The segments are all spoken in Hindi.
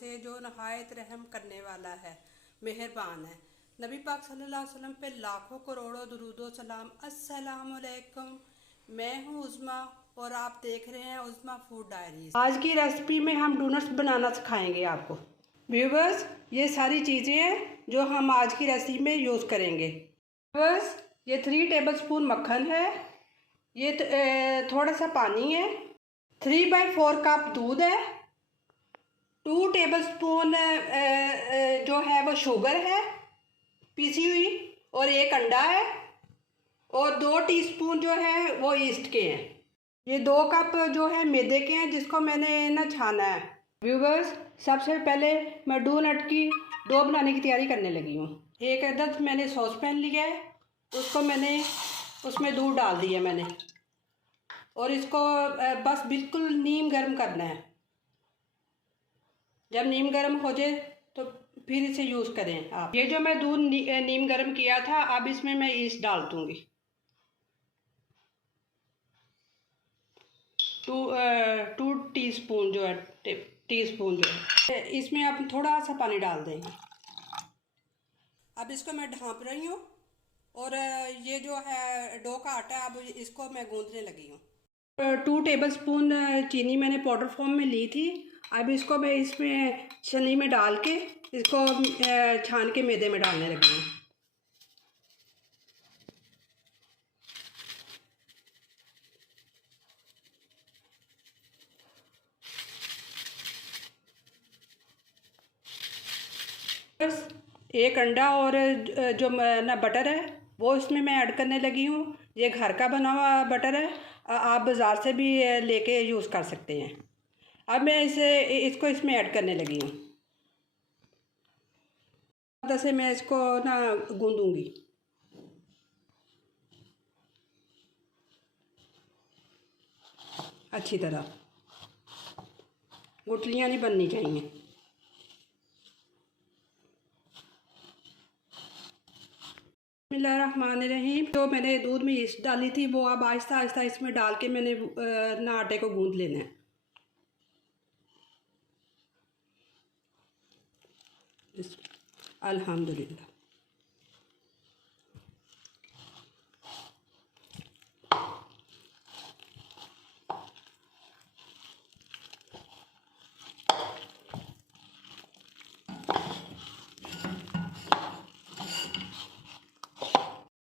से जो नहायत रहम करने वाला है, मेहरबान है। नबी पाक सल्लल्लाहु अलैहि वसल्लम पे लाखों करोड़ों दुरूदो सलाम। अस्सलाम वालेकुम, मैं हूँ उज़्मा और आप देख रहे हैं उज़्मा फूड डायरीज। आज की रेसिपी में हम डोनट्स बनाना सिखाएंगे आपको। व्यूवर्स, ये सारी चीज़ें हैं जो हम आज की रेसिपी में यूज़ करेंगे। व्यूवर्स, ये 3 टेबलस्पून मक्खन है, ये थोड़ा सा पानी है, 3/4 कप दूध है, 2 टेबलस्पून जो है वो शुगर है पीसी हुई, और 1 अंडा है, और 2 टीस्पून जो है वो ईस्ट के हैं। ये 2 कप जो है मैदे के हैं जिसको मैंने ना छाना है। व्यूवर्स, सबसे पहले मैं डोनट की डो बनाने की तैयारी करने लगी हूँ। एक अदद मैंने सॉस पैन लिया है, उसको मैंने उसमें दूध डाल दिया मैंने, और इसको बस बिल्कुल नीम गर्म करना है। जब नीम गर्म हो जाए तो फिर इसे यूज़ करें आप। ये जो मैं दूध नीम गर्म किया था, अब इसमें मैं ईस्ट डाल दूँगी। 2 टीस्पून जो है टीस्पून जो है, इसमें आप थोड़ा सा पानी डाल देंगे। अब इसको मैं ढाँप रही हूँ, और ये जो है डो का आटा, अब इसको मैं गूँथने लगी हूँ। 2 टेबलस्पून चीनी मैंने पाउडर फॉर्म में ली थी। अब इसको मैं इसमें छन्नी में डाल के इसको छान के मैदे में डालने लगी हूँ। बस 1 अंडा और जो ना बटर है वो इसमें मैं ऐड करने लगी हूँ। ये घर का बना हुआ बटर है, आप बाज़ार से भी लेके यूज़ कर सकते हैं। अब मैं इसको इसमें ऐड करने लगी हूँ। से मैं इसको ना गूँधूँगी। अच्छी तरह गुठलियाँ नहीं बननी चाहिए। बिस्मिल्लाहिर्रहमानिर्रहीम। तो मैंने दूध में ईस्ट डाली थी, वो अब आहिस्ता आहिस्ता इसमें डाल के मैंने ना आटे को गूँध लेना है। अल्हम्दुलिल्लाह।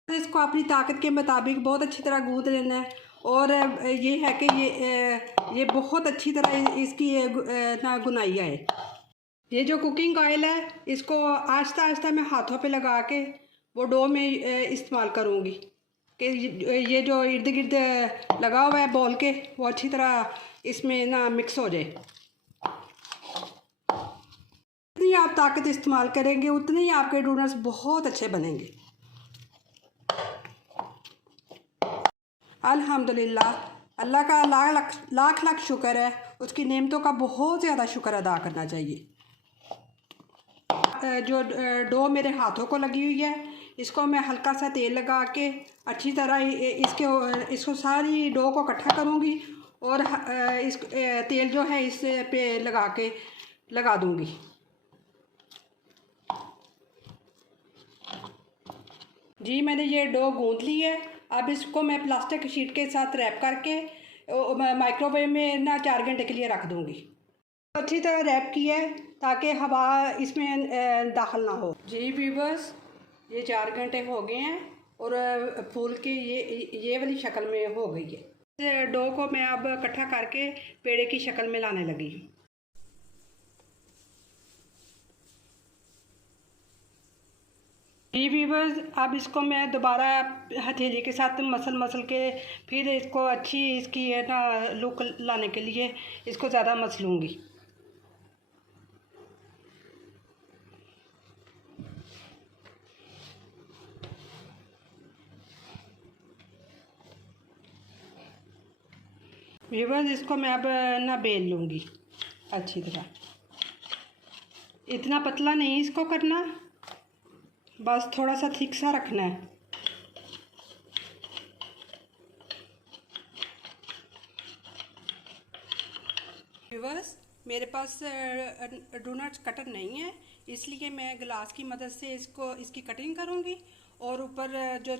इसको अपनी ताकत के मुताबिक बहुत अच्छी तरह गूँध लेना है। और ये है कि ये बहुत अच्छी तरह इसकी ना गुनाई आए। ये जो कुकिंग ऑयल है, इसको आहिस्ता आहिस्ता मैं हाथों पे लगा के वो डो में इस्तेमाल करूँगी कि ये जो इर्द गिर्द लगा हुआ है बॉल के, वो अच्छी तरह इसमें ना मिक्स हो जाए। जितनी आप ताकत इस्तेमाल करेंगे उतने ही आपके डोनट्स बहुत अच्छे बनेंगे। अल्हम्दुलिल्लाह, अल्लाह का लाख लाख शुक्र है, उसकी नेमतों का बहुत ज़्यादा शुक्र अदा करना चाहिए। जो डो मेरे हाथों को लगी हुई है, इसको मैं हल्का सा तेल लगा के अच्छी तरह इसको सारी डो को इकट्ठा करूँगी, और इस तेल जो है इस पे लगा दूँगी। जी, मैंने ये डो गूँथ ली है। अब इसको मैं प्लास्टिक शीट के साथ रैप करके माइक्रोवेव में ना 4 घंटे के लिए रख दूँगी। अच्छी तरह रैप किया है ताकि हवा इसमें दाखिल ना हो। जी व्यूअर्स, ये 4 घंटे हो गए हैं और फूल की ये वाली शक्ल में हो गई है। डो को मैं अब इकट्ठा करके पेड़े की शक्ल में लाने लगी हूँ। जी व्यूअर्स, अब इसको मैं दोबारा हथेली के साथ मसल के फिर इसको अच्छी इसकी है ना लुक लाने के लिए इसको ज़्यादा मसलूँगी। व्यूअर्स, इसको मैं अब ना बेल लूँगी अच्छी तरह। इतना पतला नहीं इसको करना, बस थोड़ा सा थिक सा रखना है। व्यूअर्स, मेरे पास डोनट्स कटर नहीं है, इसलिए मैं गिलास की मदद से इसकी कटिंग करूँगी और ऊपर जो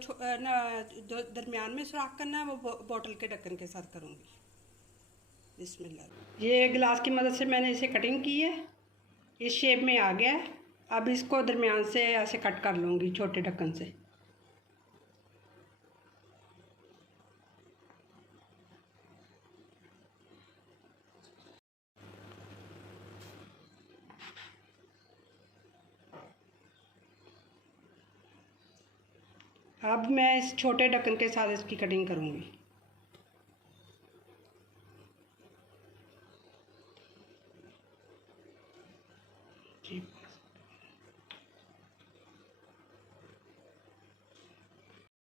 दरमियान में सुराख करना है वो बॉटल के ढक्कन के साथ करूँगी। बिस्मिल्लाह। ये गिलास की मदद से मैंने इसे कटिंग की है, इस शेप में आ गया है। अब इसको दरमियान से ऐसे कट कर लूँगी छोटे ढक्कन से। अब मैं इस छोटे ढक्कन के साथ इसकी कटिंग करूँगी।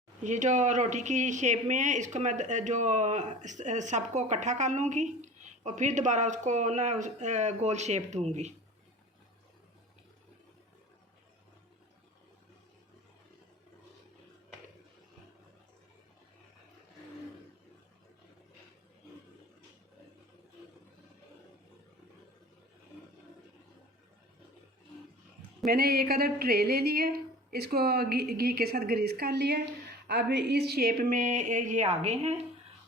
ये जो रोटी की शेप में है, इसको मैं जो सबको इकट्ठा कर लूँगी और फिर दोबारा उसको ना गोल शेप दूँगी। मैंने एक अदर ट्रे ले ली है, इसको घी के साथ ग्रीस कर लिया है। अब इस शेप में ये आ गए हैं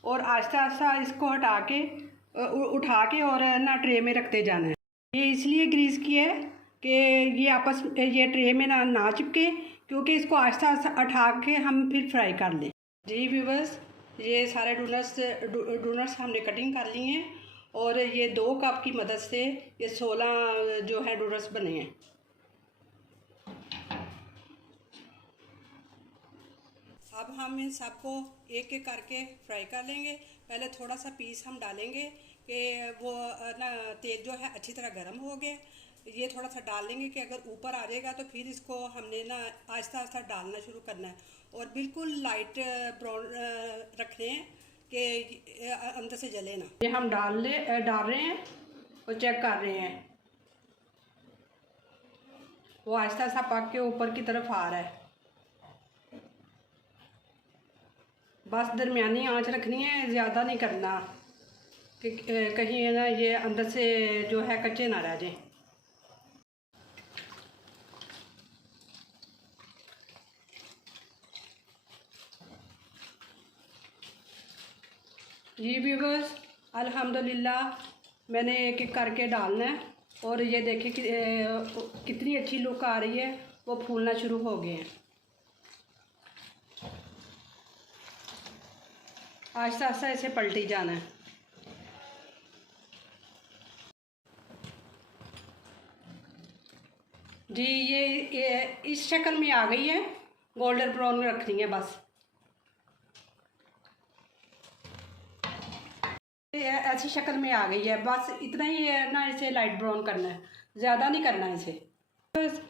और आहिस्ता आहिस्ता इसको हटा के उठा के और ना ट्रे में रखते जाना है। ये इसलिए ग्रीस किया है कि ये ट्रे में ना चिपके, क्योंकि इसको आहिस्ता आहिस्ता उठा के हम फिर फ्राई कर लें। जी व्यूअर्स, ये सारे डोनट्स हमने कटिंग कर लिए हैं और ये 2 कप की मदद से ये 16 जो है डोनट्स बने हैं। अब हम इन सबको एक एक करके फ्राई कर लेंगे। पहले थोड़ा सा पीस हम डालेंगे कि वो ना तेल जो है अच्छी तरह गर्म हो गया। ये थोड़ा सा डाल लेंगे कि अगर ऊपर आ जाएगा तो फिर इसको हमने ना आहिस्ता आहिस्ता डालना शुरू करना है और बिल्कुल लाइट ब्राउन रखने हैं कि अंदर से जले ना। ये हम डाल रहे हैं और चेक कर रहे हैं, वो आहिस्ता आहिस्ता पक के ऊपर की तरफ आ रहा है। बस दरमियानी आंच रखनी है, ज़्यादा नहीं करना कि कहीं ना ये अंदर से जो है कच्चे ना रह जाए। जी व्यूअर्स, अल्हम्दुलिल्लाह मैंने एक एक करके डालना है और ये देखें कि कितनी अच्छी लुक आ रही है, वो फूलना शुरू हो गए हैं। आहिस्ता आहिस्ता ऐसे पलटी जाना है। जी ये इस शक्ल में आ गई है, गोल्डन ब्राउन रखनी है बस। ऐसी शक्ल में आ गई है, बस इतना ही है ना, इसे लाइट ब्राउन करना है, ज़्यादा नहीं करना है इसे। बस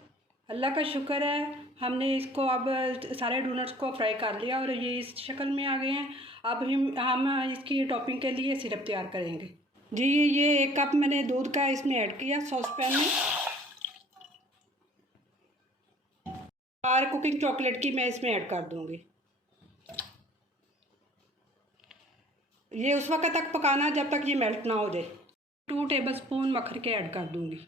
अल्लाह का शुक्र है, हमने इसको अब सारे डोनट्स को फ्राई कर लिया और ये इस शक्ल में आ गए हैं। अब हम इसकी टॉपिंग के लिए सिरप तैयार करेंगे। जी ये 1 कप मैंने दूध का इसमें ऐड किया सॉस पैन में, और कुकिंग चॉकलेट की मैं इसमें ऐड कर दूँगी। ये उस वक्त तक पकाना जब तक ये मेल्ट ना हो जाए। 2 टेबलस्पून मक्खन के ऐड कर दूँगी।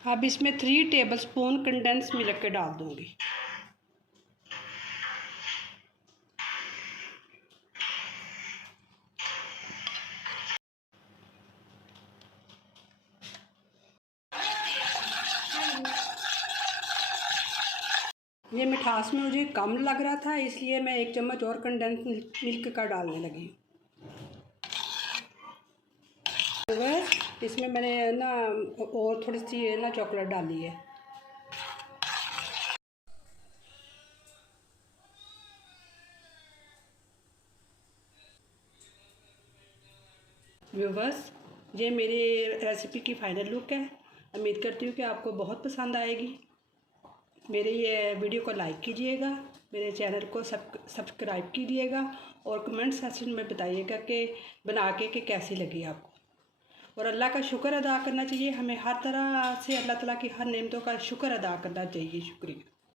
अब इसमें 3 टेबलस्पून कंडेंस मिल्क के डाल दूँगी। ये मिठास में मुझे कम लग रहा था, इसलिए मैं 1 चम्मच और कंडेंस मिल्क का डालने लगी। इसमें मैंने ना और थोड़ी सी ना चॉकलेट डाली है। व्यूवर्स, ये मेरी रेसिपी की फाइनल लुक है। उम्मीद करती हूँ कि आपको बहुत पसंद आएगी। मेरे ये वीडियो को लाइक कीजिएगा, मेरे चैनल को सब्सक्राइब कीजिएगा और कमेंट सेक्शन में बताइएगा कि बना के कैसी लगी आपको। और अल्लाह का शुक्र अदा करना चाहिए, हमें हर तरह से अल्लाह ताला की हर नेमतों का शुक्र अदा करना चाहिए। शुक्रिया।